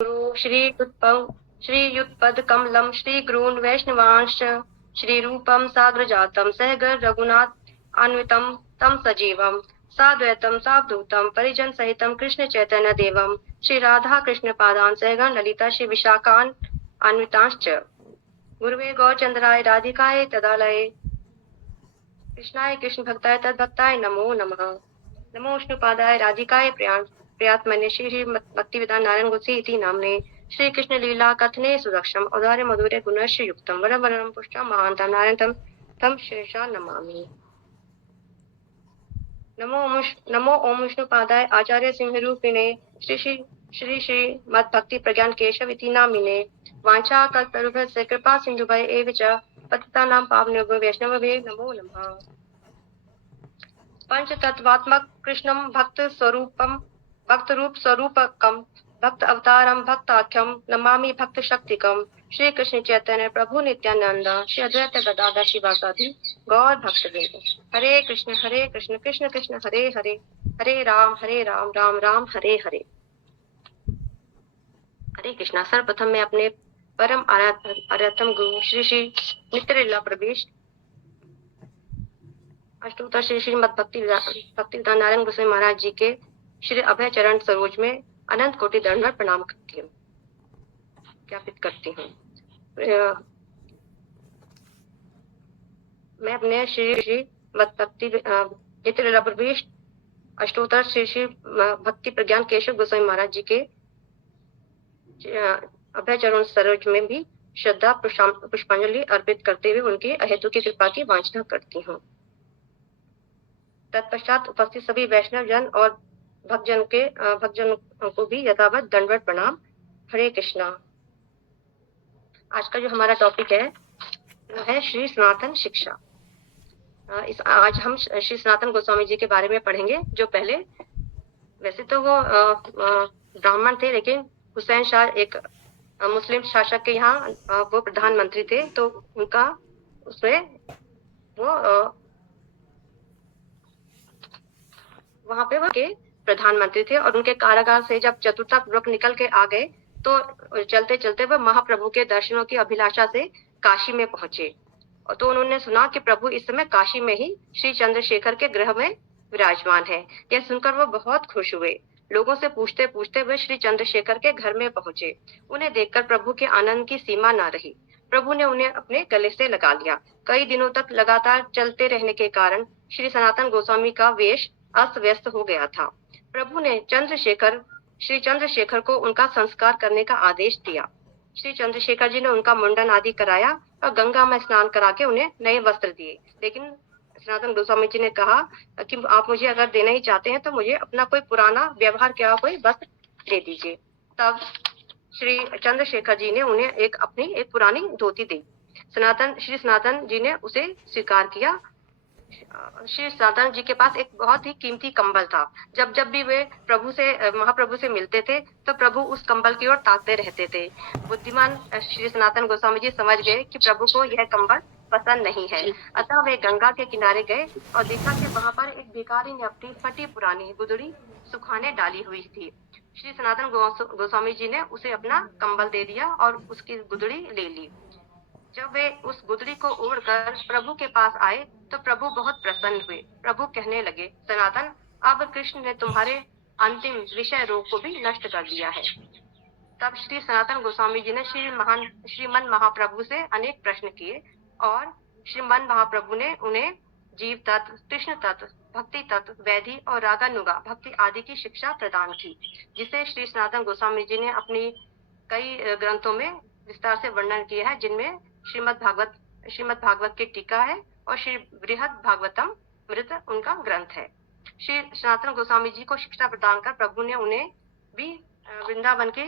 गुरु श्रीयुतपदकमलं श्रीगुरून् वैष्णवांश्च श्रीरूपं साग्रजातं सहगण रघुनाथान्वितं तं सजीवं साद्वैतं सावधूतं परिजनसहितं कृष्णचैतन्यदेवं श्रीराधाकृष्णपादान् सहगण ललिता श्रीविशाखान्वितांश्च गुरुवे गौरचन्द्राय राधिकायै तदालये कृष्णाय कृष्णभक्ताय तद्भक्ताय नमो नमः। नमो विष्णुपादाय राधिकाय प्रियात्मने श्री भक्तिवेदांत नारायण गोसाई इति नाम्ने श्री कृष्ण लीला कथने सुदक्षम औदार्य मधुरे गुणस्य युक्तम वरम वरम पुष्टम महांतम नारायणं तम शेषा नमामि। नमो ओम विष्णुपादाय आचार्य सिंहरूपिणे श्री मद्भक्ति प्रज्ञान केशव इति नामिने वाञ्छा कल्पतरुभ्यश्च कृपा सिन्धुभ्य एव च पतितानां पावनेभ्यो वैष्णवेभ्यो नमो नमः। पंचतत्वात्मक कृष्णं भक्त स्वरूपकं भक्त अवतारम भक्ताख्यम नमामि भक्त शक्तिकम श्री कृष्ण चैतन्य प्रभु नित्यानंद श्री अद्वैत गदाधर शिवासादि गौर भक्तवृंद। हरे कृष्ण कृष्ण कृष्ण हरे हरे हरे राम राम राम हरे हरे। हरे कृष्णा। सर्वप्रथम मैं अपने परम आराध्यतम गुरु श्री नित्य लीला प्रवेश अष्टोत्तर श्री श्रीमद भक्तिवेदांत नारायण गोसाई महाराज जी के श्री अभय चरण सरोज में अनंत कोटि दंडवत प्रणाम करती हूँ, ज्ञापित करती हूँ। मैं अपने श्री भक्ति नित्य लीला प्रवेश अष्टोत्तर श्री श्री भक्ति प्रज्ञान केशव गोसाई महाराज जी के अभय चरण सरोज में भी श्रद्धा पुष्पांजलि अर्पित करते हुए उनकी अहेतु की कृपा की वांछना करती हूँ। तत्पश्चात उपस्थित सभी वैष्णव जन और भक्तजन को भी यथावत दंडवत प्रणाम। हरे कृष्णा। आज का जो हमारा टॉपिक है वो है श्री सनातन शिक्षा। आज हम श्री सनातन गोस्वामी जी के बारे में पढ़ेंगे, जो पहले वैसे तो वो ब्राह्मण थे, लेकिन हुसैन शाह एक मुस्लिम शासक के यहाँ वो प्रधानमंत्री थे, तो उनका उसमें वो वहां पे वो के प्रधानमंत्री थे और उनके कारागार से जब चतुरता पूर्वक निकल के आ गए तो चलते चलते वह महाप्रभु के दर्शनों की अभिलाषा से काशी में पहुंचे। और तो उन्होंने सुना कि प्रभु इस समय काशी में ही श्री चंद्रशेखर के गृह में विराजमान है। यह सुनकर वो बहुत खुश हुए। लोगों से पूछते पूछते वे श्री चंद्रशेखर के घर में पहुंचे। उन्हें देखकर प्रभु के आनंद की सीमा न रही। प्रभु ने उन्हें अपने गले से लगा लिया। कई दिनों तक लगातार चलते रहने के कारण श्री सनातन गोस्वामी का वेश अस्त व्यस्त हो गया था। प्रभु ने श्री चंद्रशेखर को उनका संस्कार करने का आदेश दिया। श्री चंद्रशेखर जी ने उनका मुंडन आदि कराया और गंगा में स्नान करा के उन्हें नए वस्त्र दिए। लेकिन सनातन गोस्वामी जी ने कहा कि आप मुझे अगर देना ही चाहते हैं तो मुझे अपना कोई पुराना व्यवहार किया हुआ कोई वस्त्र दे दीजिए। तब श्री चंद्रशेखर जी ने उन्हें अपनी एक पुरानी धोती दी। श्री सनातन जी ने उसे स्वीकार किया। श्री सनातन जी के पास एक बहुत ही कीमती कंबल था। जब जब भी वे महाप्रभु से मिलते थे तो प्रभु उस कंबल की ओर ताकते रहते थे। बुद्धिमान श्री सनातन गोस्वामी जी समझ गए कि प्रभु को यह कंबल पसंद नहीं है। अतः वे गंगा के किनारे गए और देखा कि वहां पर एक भिखारी ने अपनी फटी पुरानी गुदड़ी सुखाने डाली हुई थी। श्री सनातन गोस्वामी जी ने उसे अपना कंबल दे दिया और उसकी गुदड़ी ले ली। जब वे उस गुदड़ी को ओढ़कर प्रभु के पास आए तो प्रभु बहुत प्रसन्न हुए। प्रभु कहने लगे, सनातन, अब कृष्ण ने तुम्हारे अंतिम विषय रोग को भी नष्ट कर दिया है। तब श्री सनातन गोस्वामी जी ने श्रीमन महाप्रभु से अनेक प्रश्न किए और श्रीमन महाप्रभु ने उन्हें जीव तत्व, कृष्ण तत्व, भक्ति तत्व, वैधि और रागानुगा भक्ति आदि की शिक्षा प्रदान की, जिसे श्री सनातन गोस्वामी जी ने अपनी कई ग्रंथों में विस्तार से वर्णन किया है, जिनमें श्रीमद् भागवत की टीका है और श्री बृहद भागवतम मृत उनका ग्रंथ है। श्री सनातन गोस्वामी जी को शिक्षा प्रदान कर प्रभु ने उन्हें भी वृंदावन के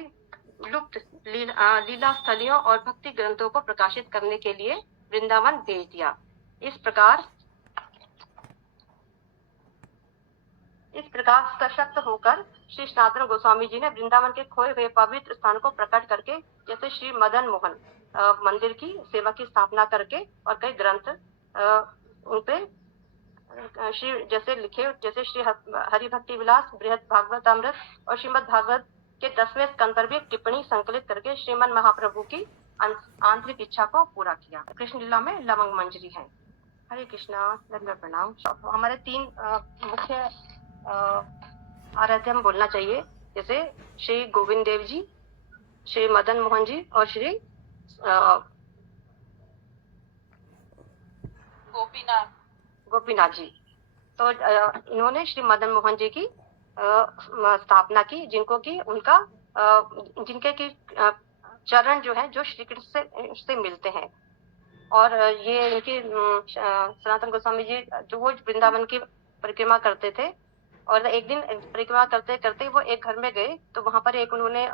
लुप्त लीला स्थलियों और भक्ति ग्रंथों को प्रकाशित करने के लिए वृंदावन भेज दिया। इस प्रकार सशक्त होकर श्री सनातन गोस्वामी जी ने वृंदावन के खोए हुए पवित्र स्थान को प्रकट करके, जैसे श्री मदन मोहन मंदिर की सेवा की स्थापना करके और कई ग्रंथ उनपे जैसे श्री हरि भक्ति विलास, बृहद भागवतामृत और श्रीमद् भागवत के 10वें स्कंद पर भी एक टिप्पणी संकलित करके श्रीमन महाप्रभु की आंतरिक इच्छा को पूरा किया। कृष्ण लीला में लवंग मंजरी है। हरे कृष्णा, दंडवत प्रणाम। हमारे 3 मुख्य आराध्य हम बोलना चाहिए, जैसे श्री गोविंद देव जी, श्री मदन मोहन जी और श्री गोपीनाथ जी। तो इन्होंने श्री मदन मोहन जी की स्थापना की, जिनको की उनका जिनके की चरण जो है जो श्री कृष्ण से मिलते हैं। और ये इनकी सनातन गोस्वामी जी जो वो वृंदावन की परिक्रमा करते थे, और एक दिन परिक्रमा करते करते वो एक घर में गए, तो वहां पर एक उन्होंने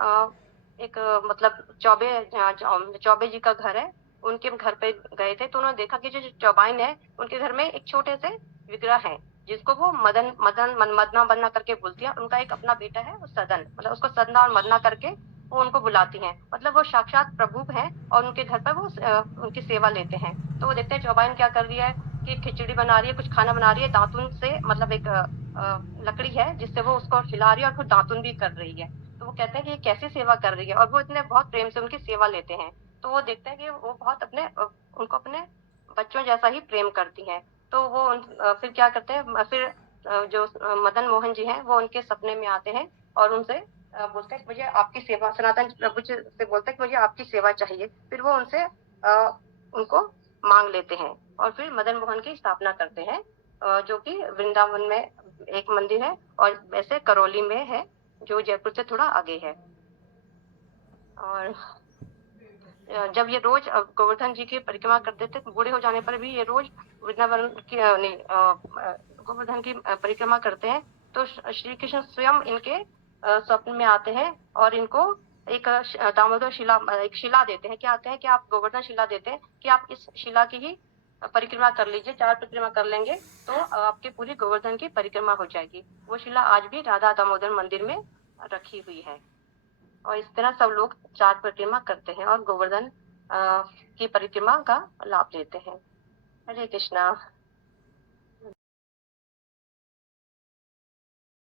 एक मतलब चौबे जी का घर है, उनके घर पे गए थे, तो उन्होंने देखा कि जो चौबाइन है उनके घर में एक छोटे से विग्रह है, जिसको वो मदना बन्ना करके बोलती है। उनका एक अपना बेटा है, सदन, मतलब उसको सदना और मदना करके वो उनको बुलाती हैं, मतलब वो साक्षात प्रभु हैं, और उनके घर पर वो उनकी सेवा लेते हैं। तो वो देखते हैं चौबाइन क्या कर रही है कि खिचड़ी बना रही है, कुछ खाना बना रही है, दातुन से, मतलब एक लकड़ी है जिससे वो उसको खिला रही है और खुद दातुन भी कर रही है। तो वो कहते हैं कि ये कैसी सेवा कर रही है, और वो इतने बहुत प्रेम से उनकी सेवा लेते हैं। तो वो देखते हैं कि वो बहुत उनको अपने बच्चों जैसा ही प्रेम करती हैं। तो वो फिर क्या करते हैं, फिर जो मदन मोहन जी हैं वो उनके सपने में आते हैं और उनसे बोलते हैं मुझे आपकी सेवा, सनातन प्रभु जी से बोलते हैं कि मुझे आपकी सेवा चाहिए। फिर वो उनसे उनको मांग लेते हैं और फिर मदन मोहन की स्थापना करते हैं, जो कि वृंदावन में एक मंदिर है, और वैसे करौली में है जो जयपुर से थोड़ा आगे है। और जब ये रोज गोवर्धन जी की परिक्रमा करते थे, बूढ़े हो जाने पर भी ये रोज वृंदावन की गोवर्धन की परिक्रमा करते हैं। तो श्री कृष्ण स्वयं इनके स्वप्न में आते हैं और इनको एक दामोदर शिला, एक शिला देते हैं। क्या आते हैं कि आप गोवर्धन शिला देते हैं कि आप इस शिला की ही परिक्रमा कर लीजिए, 4 परिक्रमा कर लेंगे तो आपकी पूरी गोवर्धन की परिक्रमा हो जाएगी। वो शिला आज भी राधा दामोदर मंदिर में रखी हुई है। और इस तरह सब लोग 4 परिक्रमा करते हैं और गोवर्धन की परिक्रमा का लाभ लेते हैं। हरे कृष्णा।